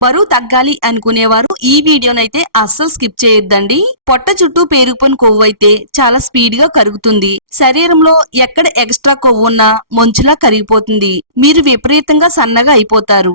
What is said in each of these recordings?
బరువు తగ్గాలి అనుకునేవారు ఈ వీడియోనైతే అస్సలు స్కిప్ చేయొద్దండి. పొట్ట చుట్టూ పేరుకుపోయిన కొవ్వు అయితే చాలా స్పీడ్ గా కరుగుతుంది. శరీరంలో ఎక్కడ ఎక్స్ట్రా కొవ్వు ఉన్నా మంచులా కరిగిపోతుంది. మీరు విపరీతంగా సన్నగా అయిపోతారు.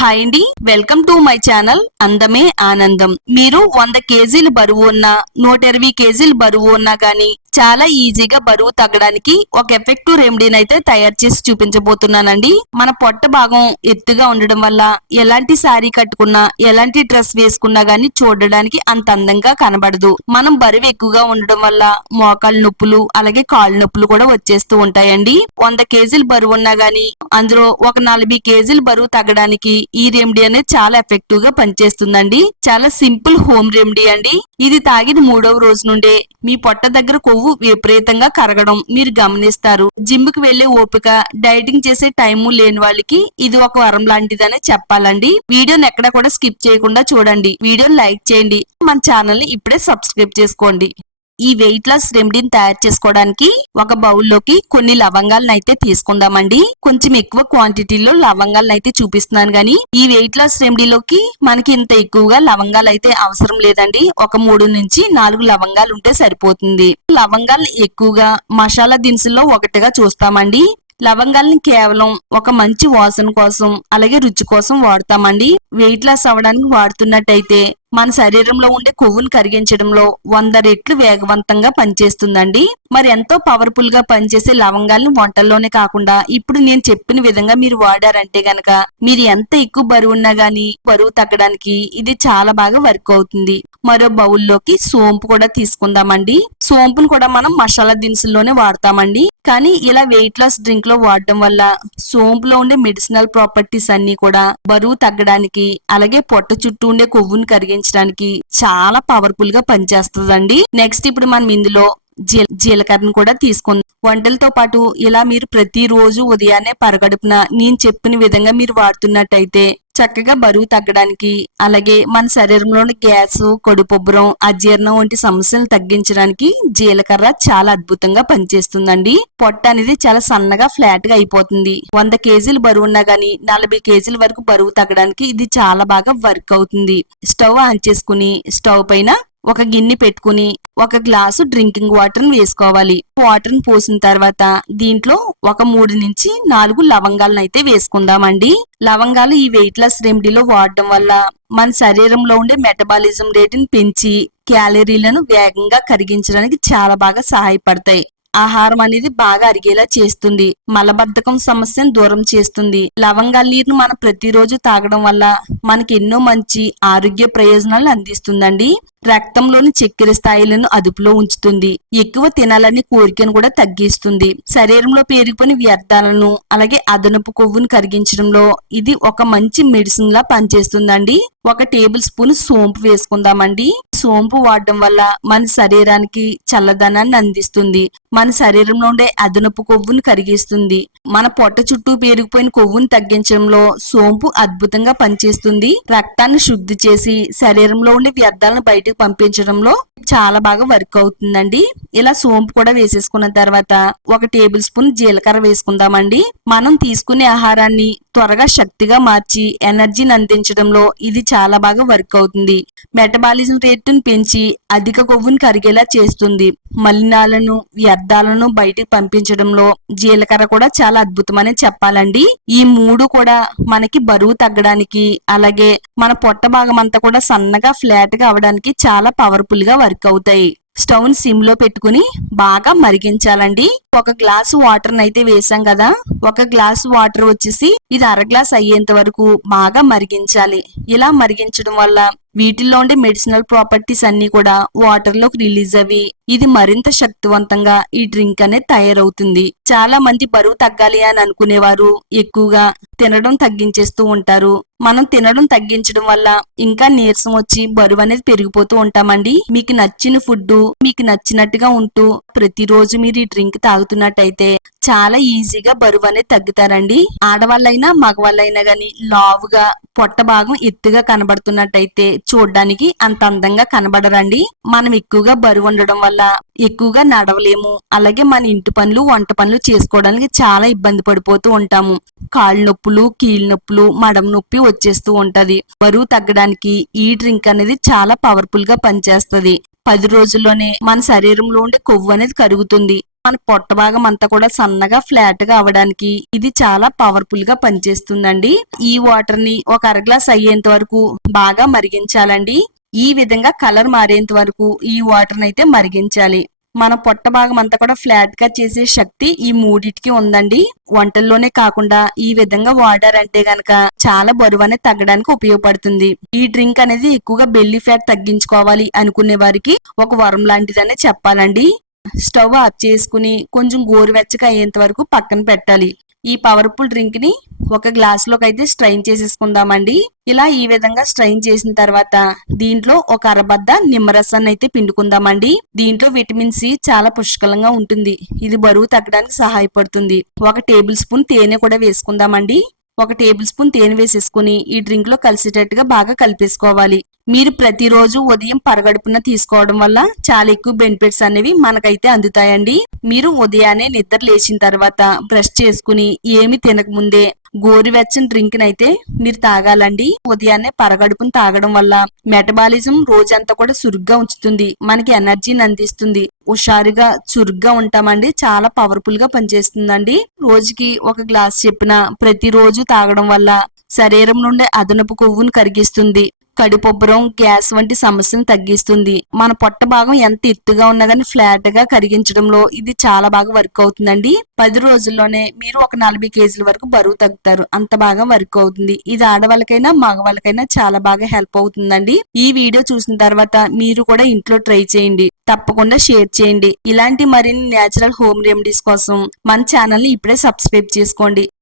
హాయ్ అండి, వెల్కమ్ టు మై ఛానల్ అందమే ఆనందం. మీరు 100 కేజీలు బరువు ఉన్నా 120 కేజీలు బరువు ఉన్నా గానీ చాలా ఈజీగా బరువు తగ్గడానికి ఒక ఎఫెక్టివ్ రెమెడీని అయితే తయారు చేసి చూపించబోతున్నానండి. మన పొట్ట భాగం ఎత్తుగా ఉండడం వల్ల ఎలాంటి శారీ కట్టుకున్నా ఎలాంటి డ్రెస్ వేసుకున్నా గానీ చూడడానికి అంత అందంగా కనబడదు. మనం బరువు ఎక్కువగా ఉండడం వల్ల మోకాళ్ళ నొప్పులు అలాగే కాళ్ళ నొప్పులు కూడా వచ్చేస్తూ ఉంటాయండి. 100 కేజీలు బరువు ఉన్నా గానీ అందులో ఒక 40 కేజీలు బరువు తగ్గడానికి ఈ రెమెడీ అనేది చాలా ఎఫెక్టివ్ గా పనిచేస్తుందండి. చాలా సింపుల్ హోమ్ రెమెడీ అండి. ఇది తాగిన 3వ రోజు నుండే మీ పొట్ట దగ్గర కొవ్వు విపరీతంగా కరగడం మీరు గమనిస్తారు. జిమ్ కి వెళ్లే ఓపిక, డైటింగ్ చేసే టైము లేని వాళ్ళకి ఇది ఒక వరం లాంటిదనే చెప్పాలండి. వీడియోని ఎక్కడ కూడా స్కిప్ చేయకుండా చూడండి. వీడియోని లైక్ చేయండి. మన ఛానల్ ని ఇప్పుడే సబ్స్క్రైబ్ చేసుకోండి. ఈ వెయిట్ లాస్ రెమెడీని తయారు చేసుకోవడానికి ఒక బౌల్లోకి కొన్ని లవంగాలను అయితే తీసుకుందామండి. కొంచెం ఎక్కువ క్వాంటిటీలో లవంగాలను అయితే చూపిస్తున్నాను గానీ ఈ వెయిట్ లాస్ రెమెడీలోకి మనకి ఇంత ఎక్కువగా లవంగాలు అయితే అవసరం లేదండి. ఒక 3 నుంచి 4 లవంగాలు ఉంటే సరిపోతుంది. లవంగాలు ఎక్కువగా మసాలా దినుసుల్లో ఒకటిగా చూస్తామండి. లవంగాల్ని కేవలం ఒక మంచి వాసన కోసం అలాగే రుచి కోసం వాడతామండి. వెయిట్ లాస్ అవ్వడానికి వాడుతున్నట్టయితే మన శరీరంలో ఉండే కొవ్వును కరిగించడంలో 100 రెట్లు వేగవంతంగా పనిచేస్తుందండి. మరి ఎంతో పవర్ఫుల్ గా పనిచేసే లవంగాల్ని వంటల్లోనే కాకుండా ఇప్పుడు నేను చెప్పిన విధంగా మీరు వాడారంటే గనక మీరు ఎంత ఎక్కువ బరువు ఉన్నా గానీ బరువు తగ్గడానికి ఇది చాలా బాగా వర్క్ అవుతుంది. మరో బౌల్లోకి సోంపు కూడా తీసుకుందామండి. సోంపును కూడా మనం మసాలా దినుసుల్లోనే వాడతామండి. కానీ ఇలా వెయిట్ లాస్ డ్రింక్ లో వాడడం వల్ల సోంపులో ఉండే మెడిసినల్ ప్రాపర్టీస్ అన్ని కూడా బరువు తగ్గడానికి అలాగే పొట్ట చుట్టూ ఉండే కొవ్వును కరిగించడానికి చాలా పవర్ఫుల్ గా పనిచేస్తుందండి. నెక్స్ట్ ఇప్పుడు మనం ఇందులో జీలకర్రను కూడా తీసుకుందాం. వంటలతో పాటు ఇలా మీరు ప్రతిరోజు ఉదయాన్నే పరగడుపున నేను చెప్పిన విధంగా మీరు వాడుతున్నట్టయితే చక్కగా బరువు తగ్గడానికి అలాగే మన శరీరంలోని గ్యాస్, కడుపుబ్బరం, అజీర్ణం వంటి సమస్యలు తగ్గించడానికి జీలకర్ర చాలా అద్భుతంగా పనిచేస్తుందండి. పొట్ట అనేది చాలా సన్నగా ఫ్లాట్ గా అయిపోతుంది. 100 కేజీలు బరువు ఉన్నా గానీ 40 కేజీల వరకు బరువు తగ్గడానికి ఇది చాలా బాగా వర్క్ అవుతుంది. స్టవ్ ఆన్ చేసుకుని స్టవ్ పైన ఒక గిన్నె పెట్టుకుని ఒక గ్లాసు డ్రింకింగ్ వాటర్ వేసుకోవాలి. వాటర్ పోసిన తర్వాత దీంట్లో ఒక 3 నుంచి 4 లవంగాలను అయితే వేసుకుందామండి. లవంగాలు ఈ వెయిట్ లాస్ రెమెడీలో వాడడం వల్ల మన శరీరంలో ఉండే మెటబాలిజం రేటును పెంచి క్యాలరీలను వేగంగా కరిగించడానికి చాలా బాగా సహాయపడతాయి. ఆహారం అనేది బాగా అరిగేలా చేస్తుంది. మలబద్ధకం సమస్యను దూరం చేస్తుంది. లవంగాల నీరును మనం ప్రతిరోజు తాగడం వల్ల మనకి ఎన్నో మంచి ఆరోగ్య ప్రయోజనాలు అందిస్తుందండి. రక్తంలోని చక్కెర స్థాయిలను అదుపులో ఉంచుతుంది. ఎక్కువ తినాలని కోరికను కూడా తగ్గిస్తుంది. శరీరంలో పేరుకుని వ్యర్థాలను అలాగే అదనపు కొవ్వును కరిగించడంలో ఇది ఒక మంచి మెడిసిన్ లా పనిచేస్తుందండి. 1 టేబుల్ స్పూన్ సోంపు వేసుకుందామండి. సోంపు వాడడం వల్ల మన శరీరానికి చల్లదనాన్ని అందిస్తుంది. మన శరీరంలో ఉండే అదనపు కొవ్వును కరిగిస్తుంది. మన పొట్ట చుట్టూ పేరుకుపోయిన కొవ్వును తగ్గించడంలో సోంపు అద్భుతంగా పనిచేస్తుంది. రక్తాన్ని శుద్ధి చేసి శరీరంలో ఉండే వ్యర్థాలను బయటకు పంపించడంలో చాలా బాగా వర్క్ అవుతుందండి. ఇలా సోంపు కూడా వేసేసుకున్న తర్వాత 1 టేబుల్ స్పూన్ జీలకర్ర వేసుకుందామండి. మనం తీసుకునే ఆహారాన్ని త్వరగా శక్తిగా మార్చి ఎనర్జీని అందించడంలో ఇది చాలా బాగా వర్క్ అవుతుంది. మెటబాలిజం రేటును పెంచి అధిక కొవ్వును కరిగేలా చేస్తుంది. మలినాలను వ్యర్థాలను బయటికి పంపించడంలో జీలకర్ర కూడా చాలా అద్భుతమని చెప్పాలండి. ఈ 3 కూడా మనకి బరువు తగ్గడానికి అలాగే మన పొట్ట భాగం అంతా కూడా సన్నగా ఫ్లాట్ గా అవడానికి చాలా పవర్ఫుల్ గా వర్క్ అవుతాయి. స్టవ్ ని సిమ్ లో పెట్టుకుని బాగా మరిగించాలండి. 1 గ్లాసు వాటర్ అయితే వేసాం కదా, 1 గ్లాసు వాటర్ వచ్చేసి ఇది 1/2 గ్లాస్ అయ్యేంత వరకు బాగా మరిగించాలి. ఇలా మరిగించడం వల్ల వీటిల్లో ఉండే మెడిసినల్ ప్రాపర్టీస్ అన్ని కూడా వాటర్ లోకి రిలీజ్ అవి ఇది మరింత శక్తివంతంగా ఈ డ్రింక్ అనేది తయారవుతుంది. చాలా మంది బరువు తగ్గాలి అని అనుకునేవారు ఎక్కువగా తినడం తగ్గించేస్తూ ఉంటారు. మనం తినడం తగ్గించడం వల్ల ఇంకా నీరసం వచ్చి బరువు అనేది పెరిగిపోతూ ఉంటామండి. మీకు నచ్చిన ఫుడ్ మీకు నచ్చినట్టుగా ఉంటూ ప్రతిరోజు మీరు ఈ డ్రింక్ తాగుతున్నట్టయితే చాలా ఈజీగా బరువు అనేది తగ్గుతారండి. ఆడవాళ్ళైనా మగవాళ్ళైనా గాని లావుగా పొట్ట భాగం ఎత్తుగా కనబడుతున్నట్టయితే చూడడానికి అంత అందంగా కనబడరండి. మనం ఎక్కువగా బరువు ఉండడం వల్ల ఎక్కువగా నడవలేము. అలాగే మన ఇంటి పనులు వంట పనులు చేసుకోవడానికి చాలా ఇబ్బంది పడిపోతూ ఉంటాము. కాళ్ళు నొప్పులు, కీళ్ళ నొప్పులు, మడం నొప్పి వచ్చేస్తూ ఉంటది. బరువు తగ్గడానికి ఈ డ్రింక్ అనేది చాలా పవర్ఫుల్ గా పనిచేస్తది. 10 రోజుల్లోనే మన శరీరంలో ఉండే కొవ్వు అనేది కరుగుతుంది. మన పొట్ట భాగం అంతా కూడా సన్నగా ఫ్లాట్ గా అవడానికి ఇది చాలా పవర్ఫుల్ గా పనిచేస్తుందండి. ఈ వాటర్ ని ఒక అర గ్లాస్ అయ్యేంత వరకు బాగా మరిగించాలండి. ఈ విధంగా కలర్ మారేంత వరకు ఈ వాటర్ ని అయితే మరిగించాలి. మన పొట్ట భాగం అంతా కూడా ఫ్లాట్ గా చేసే శక్తి ఈ మూడిటికి ఉందండి. వంటల్లోనే కాకుండా ఈ విధంగా వాడారంటే గనక చాలా బరువు అనేది తగ్గడానికి ఉపయోగపడుతుంది. ఈ డ్రింక్ అనేది ఎక్కువగా బెల్లీ ఫ్యాట్ తగ్గించుకోవాలి అనుకునే వారికి ఒక వరం లాంటిదనే చెప్పాలండి. స్టవ్ ఆఫ్ చేసుకుని కొంచెం గోరువెచ్చగా అయ్యేంత వరకు పక్కన పెట్టాలి. ఈ పవర్ఫుల్ డ్రింక్ ని ఒక గ్లాస్ లోకి అయితే స్ట్రైన్ చేసేసుకుందామండి. ఇలా ఈ విధంగా స్ట్రైన్ చేసిన తర్వాత దీంట్లో ఒక అరబద్ద నిమ్మరసాన్ని అయితే పిండుకుందామండి. దీంట్లో విటమిన్ సి చాలా పుష్కలంగా ఉంటుంది. ఇది బరువు తగ్గడానికి సహాయపడుతుంది. 1 టేబుల్ స్పూన్ తేనె కూడా వేసుకుందామండి. 1 టేబుల్ స్పూన్ తేనె వేసేసుకుని ఈ డ్రింక్ లో కలిసేటట్టుగా బాగా కలిపేసుకోవాలి. మీరు ప్రతిరోజు ఉదయం పరగడుపున తీసుకోవడం వల్ల చాలా ఎక్కువ బెనిఫిట్స్ అనేవి మనకైతే అందుతాయండి. మీరు ఉదయాన్నే నిద్ర లేచిన తర్వాత బ్రష్ చేసుకుని ఏమి తినక ముందే గోరువెచ్చని డ్రింక్ నైతే మీరు తాగాలండి. ఉదయాన్నే పరగడుపును తాగడం వల్ల మెటబాలిజం రోజంతా కూడా చురుగ్గా ఉంచుతుంది. మనకి ఎనర్జీని అందిస్తుంది. హుషారుగా చురుగ్గా ఉంటామండి. చాలా పవర్ఫుల్ గా పనిచేస్తుందండి. రోజుకి 1 గ్లాస్ చెప్పిన ప్రతిరోజు తాగడం వల్ల శరీరం నుండి అదనపు కొవ్వును కరిగిస్తుంది. కడుపొబ్బరం, గ్యాస్ వంటి సమస్యను తగ్గిస్తుంది. మన పొట్ట భాగం ఎంత ఎత్తుగా ఉన్నా గానీ ఫ్లాట్ గా కరిగించడంలో ఇది చాలా బాగా వర్క్ అవుతుందండి. 10 రోజుల్లోనే మీరు ఒక 40 కేజీల వరకు బరువు తగ్గుతారు. అంత బాగా వర్క్ అవుతుంది. ఇది ఆడవాళ్ళకైనా మగవాళ్ళకైనా చాలా బాగా హెల్ప్ అవుతుందండి. ఈ వీడియో చూసిన తర్వాత మీరు కూడా ఇంట్లో ట్రై చేయండి. తప్పకుండా షేర్ చేయండి. ఇలాంటి మరిన్ని నేచురల్ హోమ్ రెమెడీస్ కోసం మన ఛానల్ ని ఇప్పుడే సబ్స్క్రైబ్ చేసుకోండి.